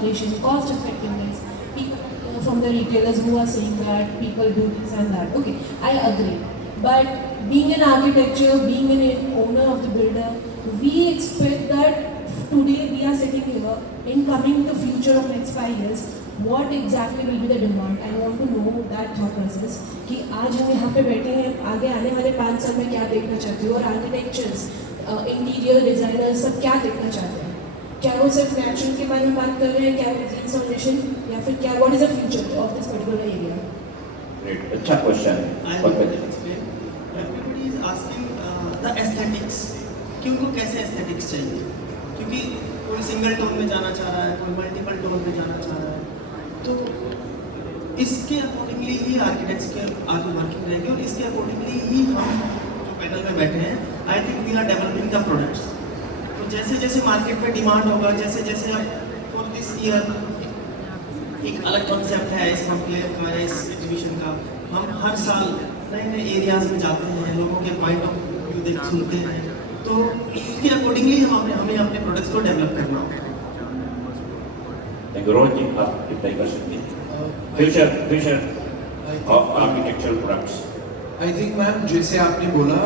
cost effectiveness, people from the retailers who are saying that people do this and that. Okay, I agree. But being an architecture, being an owner of the builder, we expect that today we are sitting here, in coming the future of next 5 years, what exactly will be the demand? I want to know that thought process कि आज हम यहाँ पे बैठे हैं, आगे आने वाले 5 साल में क्या देखना चाहते हो, और आर्किटेक्चर्स, इंटीरियर डिजाइनर्स सब क्या देखना चाहते हैं? क्या वो सिर्फ नेचुरल के बारे में बात कर रहे हैं, क्या वो इंसोलेशन, या फिर क्या what is the future of this particular area? Great, अच्छा क्वेश्चन है। Everybody is asking the aesthetics कि उनको कैसे एस्थेटिक्स चाहिए, क्योंकि कोई सिंगल टोन में जाना चाह रहा है, कोई मल्टीपल टोन में जाना चाह रहा है, तो इसके अकॉर्डिंगली ही आर्किटेक्ट्स के आगे वर्किंग रहेगी और इसके अकॉर्डिंगली ही हम जो पैनल में बैठे हैं, I think we are developing the products. तो जैसे जैसे मार्केट में डिमांड होगा, जैसे जैसे अब फॉर दिस ईयर एक अलग कॉन्सेप्ट है इस कंप्लेन का या इस एग्जीबिशन का, हम हर साल नए नए एरियाज में जाते हैं, लोगों के पॉइंट ऑफ व्यू देख सुनते हैं, तो उसके अकॉर्डिंगली हमें अपने प्रोडक्ट्स को डेवलप करना होगा। रोहन जी, आप रिप्लाई कर सकते हैं। Future of architectural products. I think ma'am, जैसे आपने बोला,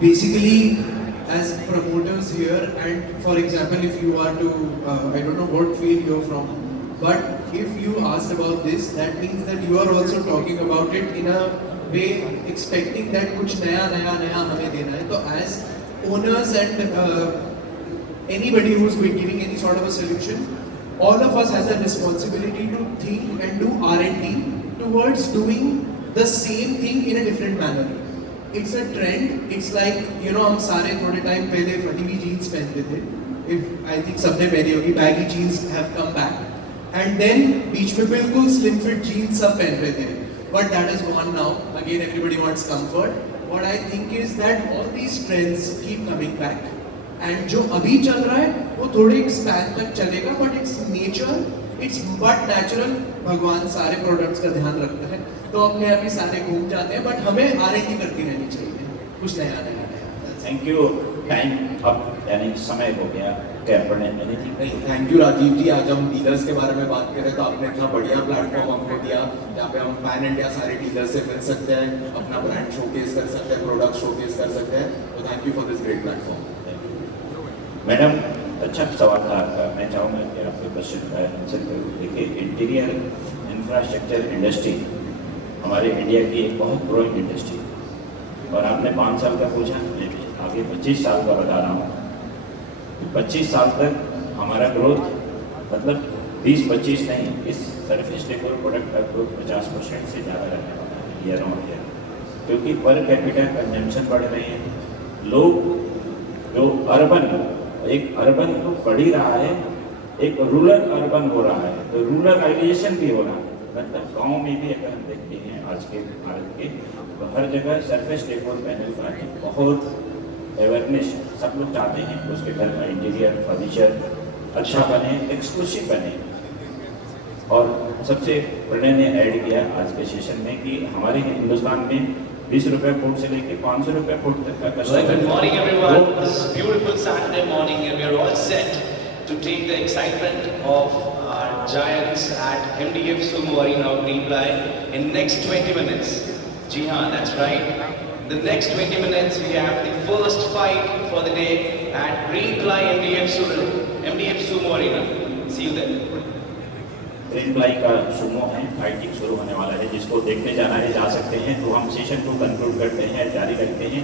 basically as promoters here, and for example if you are to I don't know what field you're from, but if you asked about this, that means that you are also talking about it in a way expecting that कुछ नया हमें देना है। तो as owners and anybody who is giving any sort of a solution, all of us has a responsibility to think and do R&D towards doing the same thing in a different manner. It's a trend. It's like, you know, हम सारे थोड़े time पहले फटी हुई jeans पहनते थे। If I think सबने पहनी होगी, baggy jeans have come back, and then बीच में बिल्कुल slim fit jeans सब पहन रहे थे। But that is gone now. Again, everybody wants comfort. What I think is that all these trends keep coming back, and जो अभी चल रहा है वो थोड़े एक span तक चलेगा, but it's nature, it's but natural। भगवान सारे products का ध्यान रखते हैं, तो अपने आप ही सारे घूम जाते हैं, बट हमें R&D करती रहनी चाहिए, कुछ नया। Thank you. टाइम अब यानी समय हो गया, क्या पढ़ने नहीं, थैंक यू राजीव जी। आज हम डीलर्स के बारे में बात करें तो आपने इतना बढ़िया प्लेटफॉर्म हमको दिया, जहाँ पे हम पैन इंडिया सारे डीलर्स से मिल सकते हैं, अपना ब्रांड शोकेस कर सकते हैं, प्रोडक्ट शोकेस कर सकते हैं। तो thank you for this great platform. Madam, अच्छा सवाल था आपका, मैं चाहूँगा कि आपके क्वेश्चन का आंसर करूँ। देखिए, इंटीरियर इंफ्रास्ट्रक्चर इंडस्ट्री हमारे इंडिया की एक बहुत ग्रोइंग इंडस्ट्री, और आपने 5 साल का पूछा, मैं आगे 25 साल का बता रहा हूँ। 25 साल तक हमारा ग्रोथ, मतलब 20-25 नहीं, इस सरफेस डेकोर प्रोडक्ट का ग्रोथ 50% से ज़्यादा रहने वाला है ईयर ऑन ईयर, क्योंकि पर कैपिटा कंजम्पशन बढ़ रहे हैं। लोग जो एक अर्बन तो बढ़ ही रहा है, एक रूरल अर्बन हो रहा है, तो रूरलाइजेशन भी हो रहा है। मतलब गाँव में भी अगर हम देखते हैं आज के भारत के, तो हर जगह सरफेस डेकोर पैनल का बहुत अवेयरनेस, सब लोग चाहते हैं उसके घर का इंटीरियर फर्नीचर अच्छा बने, एक्सक्लूसिव बने। और सबसे प्रणय ने ऐड किया आज के सेशन में कि हमारे हिंदुस्तान में 20 रुपये फुट से लेके 500 रुपये फुट तक का customer. Good morning everyone. This is beautiful Saturday morning and we are all set to take the excitement of our giants at MDF Sumo Arena Greenply in next 20 minutes. जी हाँ, that's right. The next 20 minutes we have the first fight for the day at Greenply MDF Sumo Arena. See you there. Greenply का Sumo है, fighting शुरू होने वाला है, जिसको देखने जाना है जा सकते हैं। तो हम सेशन को कंक्लूड करते हैं, जारी रखते हैं।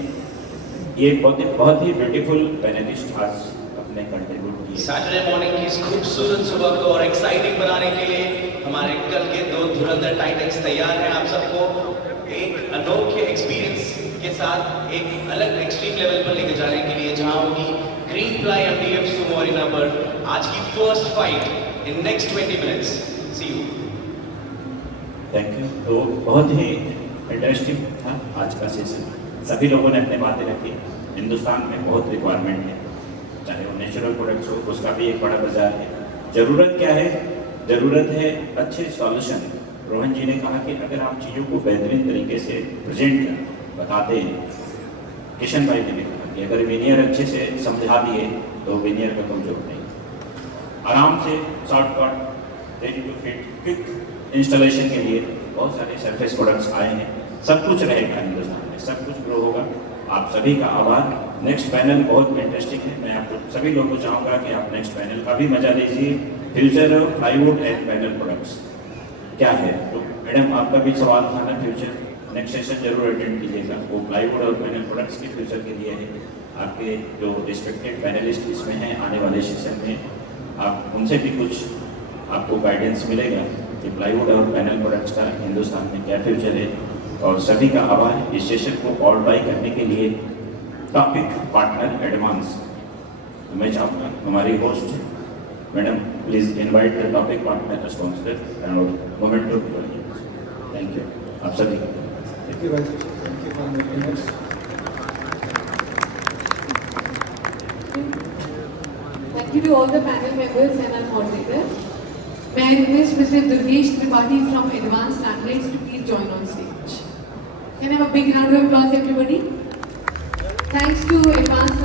ये बहुत ही ब्यूटीफुल पैनलिस्ट आज अपने कंट्रीब्यूट किए। सैटरडे मॉर्निंग की इस खूबसूरत सुबह को और एक्साइटिंग बनाने के लिए हमारे कल के 2 धुरंधर टाइटन्स तैयार हैं आप सबको एक अनोखे एक्सपीरियंस के साथ एक अलग एक्सट्रीम लेवल पर लेकर जाने के लिए, जहां होगी ग्रीनप्लाई MDF Sumo Arena पर आज की first fight in next 20 minutes. See you. Thank you. तो बहुत ही इंटरेस्टिंग था आज का सेशन, सभी लोगों ने अपनी बातें रखी। हिंदुस्तान में बहुत रिक्वायरमेंट है, चाहे वो नेचुरल प्रोडक्ट्स हो, उसका भी एक बड़ा बाजार है। ज़रूरत क्या है? ज़रूरत है अच्छे सॉल्यूशन। रोहन जी ने कहा कि अगर आप चीज़ों को बेहतरीन तरीके से प्रेजेंट बताते हैं, किशन भाई ने भी कहा कि अगर विनियर अच्छे से समझा दिए तो विनियर का कमजोर नहीं। आराम से shortcut ready to fit quick installation के लिए बहुत सारे सरफेस प्रोडक्ट्स आए हैं। सब कुछ रहेगा हिंदुस्तान में, सब कुछ ग्रो होगा। आप सभी का आभार। नेक्स्ट पैनल बहुत इंटरेस्टिंग है। मैं आपको सभी लोगों को चाहूँगा कि आप नेक्स्ट पैनल का भी मजा लीजिए। Future of plywood and panel products क्या है? तो मैडम आपका भी सवाल था ना, फ्यूचर नेक्स्ट सेशन जरूर अटेंड कीजिएगा। वो प्लाईवुड और पैनल प्रोडक्ट्स के फ्यूचर के लिए है। आपके जो रिस्पेक्टेड पैनलिस्ट इसमें हैं, आने वाले सेशन में आप उनसे भी कुछ आपको गाइडेंस मिलेगा कि प्लाईवुड और पैनल प्रोडक्ट्स का हिंदुस्तान में क्या फ्यूचर है। और सभी का आभार। इस सेशन को और बाई करने के लिए टॉपिक पार्टनर एडवांस मैं चाहूँगा हमारी host madam please invite the topic partner sponsor and moment to thank you आप सभी का। Thank you, Raj. Thank you for inviting us. Thank you to all the panel members and our moderator. May I request Mr. Durgesh Tripathi from Advanced Laminates to please join on stage. Can I have a big round of applause, everybody? Thanks to Advanced